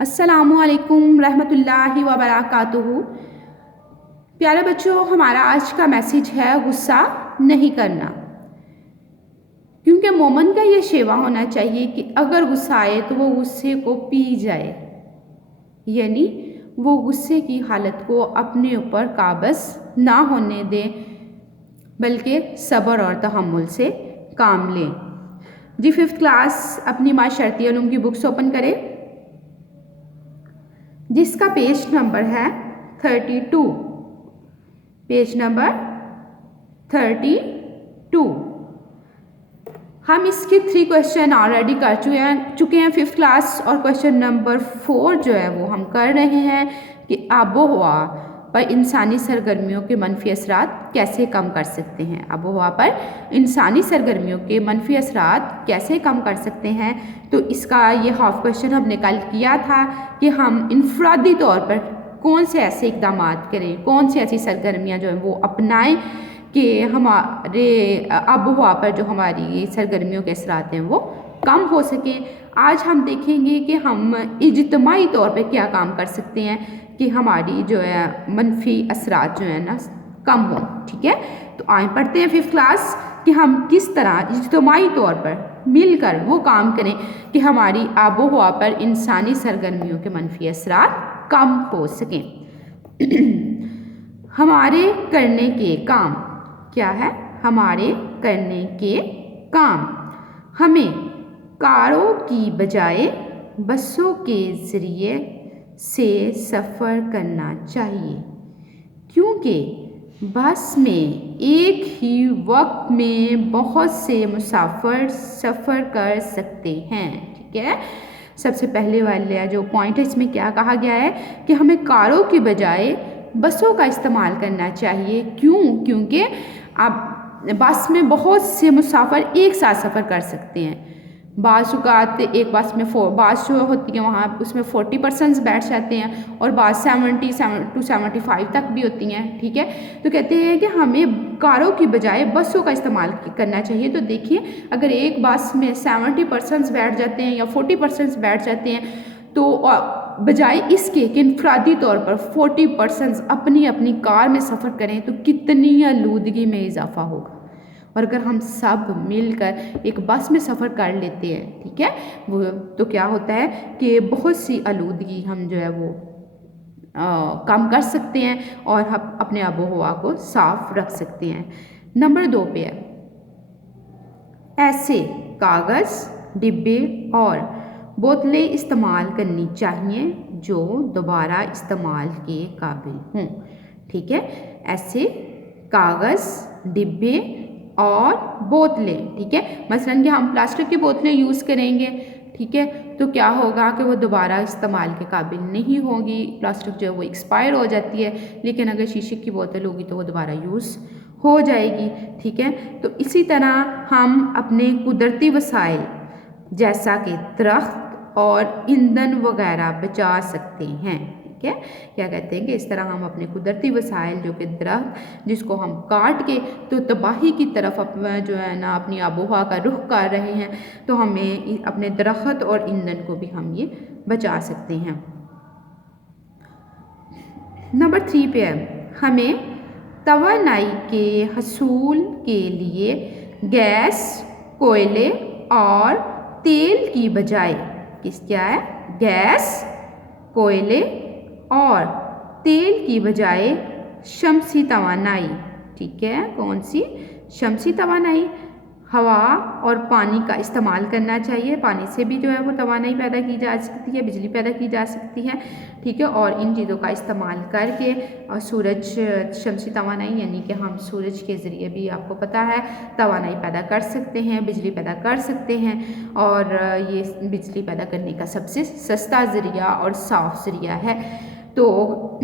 अस्सलामुअलैकुम रहमतुल्लाहि व बरकातुहू। प्यारे बच्चों, हमारा आज का मैसेज है गुस्सा नहीं करना। क्योंकि मोमन का ये शेवा होना चाहिए कि अगर गुस्सा आए तो वो गुस्से को पी जाए, यानी वो गुस्से की हालत को अपने ऊपर काबज़ ना होने दे, बल्कि सब्र और तहम्मुल से काम लें। जी 5th क्लास अपनी माशरती उलूम की बुक्स ओपन करें, जिसका पेज नंबर है 32। Page number 32। हम इसके 3 क्वेश्चन ऑलरेडी कर चुके हैं 5th क्लास, और क्वेश्चन नंबर 4 जो है वो हम कर रहे हैं कि आबो हवा पर इंसानी सरगर्मियों के मनफी असरात कैसे कम कर सकते हैं। आबो हवा पर इंसानी सरगर्मियों के मनफी असरात कैसे कम कर सकते हैं। तो इसका ये हाफ क्वेश्चन हमने कल किया था कि हम इनफरादी तौर पर कौन से ऐसे इकदाम करें, कौन सी ऐसी सरगर्मियाँ जो हैं वो अपनाएं कि हमारे आबो हवा पर जो हमारी सरगर्मियों के असरात हैं वो कम हो सके। आज हम देखेंगे कि हम इज्तिमाई तौर पे क्या काम कर सकते हैं कि हमारी जो है मनफी असरात जो है ना कम हो। ठीक है, तो आए पढ़ते हैं 5th क्लास कि हम किस तरह इज्तिमाई तौर पर मिलकर वो काम करें कि हमारी आबो हवा पर इंसानी सरगर्मियों के मनफी असरात कम हो सकें। हमारे करने के काम क्या है? हमारे करने के काम हमें कारों की बजाय बसों के ज़रिए से सफ़र करना चाहिए, क्योंकि बस में एक ही वक्त में बहुत से मुसाफिर सफ़र कर सकते हैं। ठीक है, सबसे पहले वाले जो पॉइंट है इसमें क्या कहा गया है कि हमें कारों की बजाय बसों का इस्तेमाल करना चाहिए। क्यों? क्योंकि आप बस में बहुत से मुसाफिर एक साथ सफ़र कर सकते हैं। बाज़ एक बस में बस जो होती है वहाँ उसमें 40 पर्सन्स बैठ जाते हैं और बस 70 to 75 तक भी होती हैं। ठीक है, तो कहते हैं कि हमें कारों की बजाय बसों का इस्तेमाल करना चाहिए। तो देखिए, अगर एक बस में 70 पर्सन्स बैठ जाते हैं या 40 पर्सन्स बैठ जाते हैं, तो बजाय इसके कि इनफरादी तौर पर 40 पर्सन्स अपनी अपनी कार में सफ़र करें तो कितनी आलूदगी में इजाफा होगा। और अगर हम सब मिलकर एक बस में सफ़र कर लेते हैं, ठीक है, वो तो क्या होता है कि बहुत सी आलूदगी हम जो है वो कम कर सकते हैं और हम अपने आबो हवा को साफ रख सकते हैं। नंबर 2 पे है, ऐसे कागज़, डिब्बे और बोतलें इस्तेमाल करनी चाहिए जो दोबारा इस्तेमाल के काबिल हों। ठीक है, ऐसे कागज़, डिब्बे और बोतलें। ठीक है, मसलन कि हम प्लास्टिक की बोतलें यूज़ करेंगे, ठीक है, तो क्या होगा कि वो दोबारा इस्तेमाल के काबिल नहीं होगी, प्लास्टिक जो है वो एक्सपायर हो जाती है। लेकिन अगर शीशे की बोतल होगी तो वो दोबारा यूज़ हो जाएगी। ठीक है, तो इसी तरह हम अपने कुदरती वसाइल जैसा कि दरख्त और ईंधन वगैरह बचा सकते हैं। ठीक है, क्या कहते हैं कि इस तरह हम अपने कुदरती वसाइल जो कि दरख्त जिसको हम काट के तो तबाही की तरफ जो है ना अपनी आबो हवा का रुख कर रहे हैं, तो हमें अपने दरख्त और ईंधन को भी हम ये बचा सकते हैं। नंबर 3 पे है, हमें तवानाई के हसूल के लिए गैस, कोयले और तेल की बजाय क्या है? गैस, कोयले और तेल की बजाय शमसी तवानाई। ठीक है, कौन सी? शमसी तवानाई। हवा और पानी का इस्तेमाल करना चाहिए। पानी से भी जो है वो तवानाई पैदा की जा सकती है, बिजली पैदा की जा सकती है। ठीक है, और इन चीज़ों का इस्तेमाल करके और सूरज शमसी तवानाई यानी कि हम सूरज के ज़रिए भी आपको पता है तवानाई पैदा कर सकते हैं, बिजली पैदा कर सकते हैं। और ये बिजली पैदा करने का सबसे सस्ता ज़रिया और साफ़ ज़रिया है। तो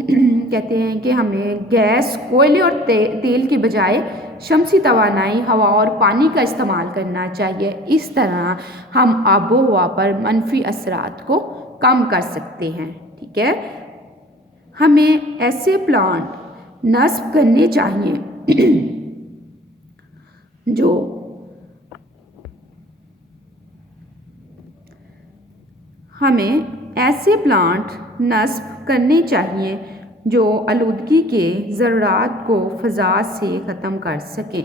कहते हैं कि हमें गैस, कोयले और तेल की बजाय शमसी तवानाई, हवा और पानी का इस्तेमाल करना चाहिए। इस तरह हम आबो हवा पर मनफी असरात को कम कर सकते हैं। ठीक है, हमें ऐसे प्लांट नस्ब करने चाहिए जो हमें ऐसे प्लांट नस्ब करने चाहिए जो आलूदगी के ज़रात को फ़ज़ा से ख़त्म कर सकें।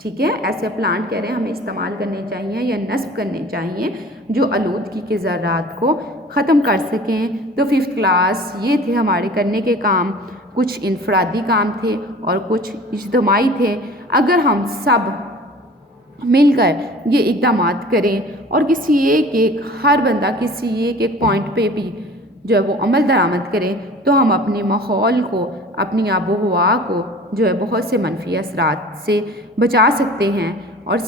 ठीक है, ऐसे प्लांट कह रहे हैं हमें इस्तेमाल करने चाहिए या नस्ब करने चाहिए जो आलूदगी के ज़रात को ख़त्म कर सकें। तो 5th क्लास ये थे हमारे करने के काम। कुछ इनफरादी काम थे और कुछ इज्तिमाई थे। अगर हम सब मिलकर ये इक़दामात करें और किसी एक हर बंदा किसी एक पॉइंट पे भी जो है वो अमल दरामद करें तो हम अपने माहौल को, अपनी आबो हवा को जो है बहुत से मनफी असरात से बचा सकते हैं। और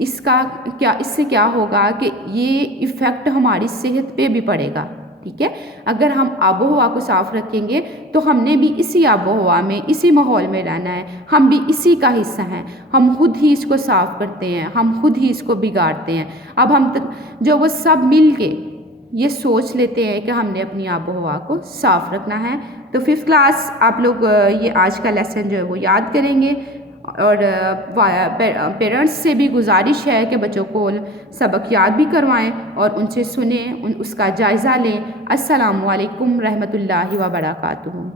इससे क्या होगा कि ये इफ़ेक्ट हमारी सेहत पे भी पड़ेगा। ठीक है, अगर हम आबो हवा को साफ़ रखेंगे तो हमने भी इसी आबो हवा में, इसी माहौल में रहना है, हम भी इसी का हिस्सा हैं। हम खुद ही इसको साफ़ करते हैं, हम खुद ही इसको बिगाड़ते हैं। अब हम जो वो सब मिल के ये सोच लेते हैं कि हमने अपनी आबो हवा को साफ़ रखना है। तो 5th क्लास आप लोग ये आज का लेसन जो है वो याद करेंगे और पेरेंट्स से भी गुजारिश है कि बच्चों को सबक याद भी करवाएं और उनसे सुने, उसका जायज़ा लें। अस्सलामु अलैकुम रहमतुल्लाहि व बरकातुहू।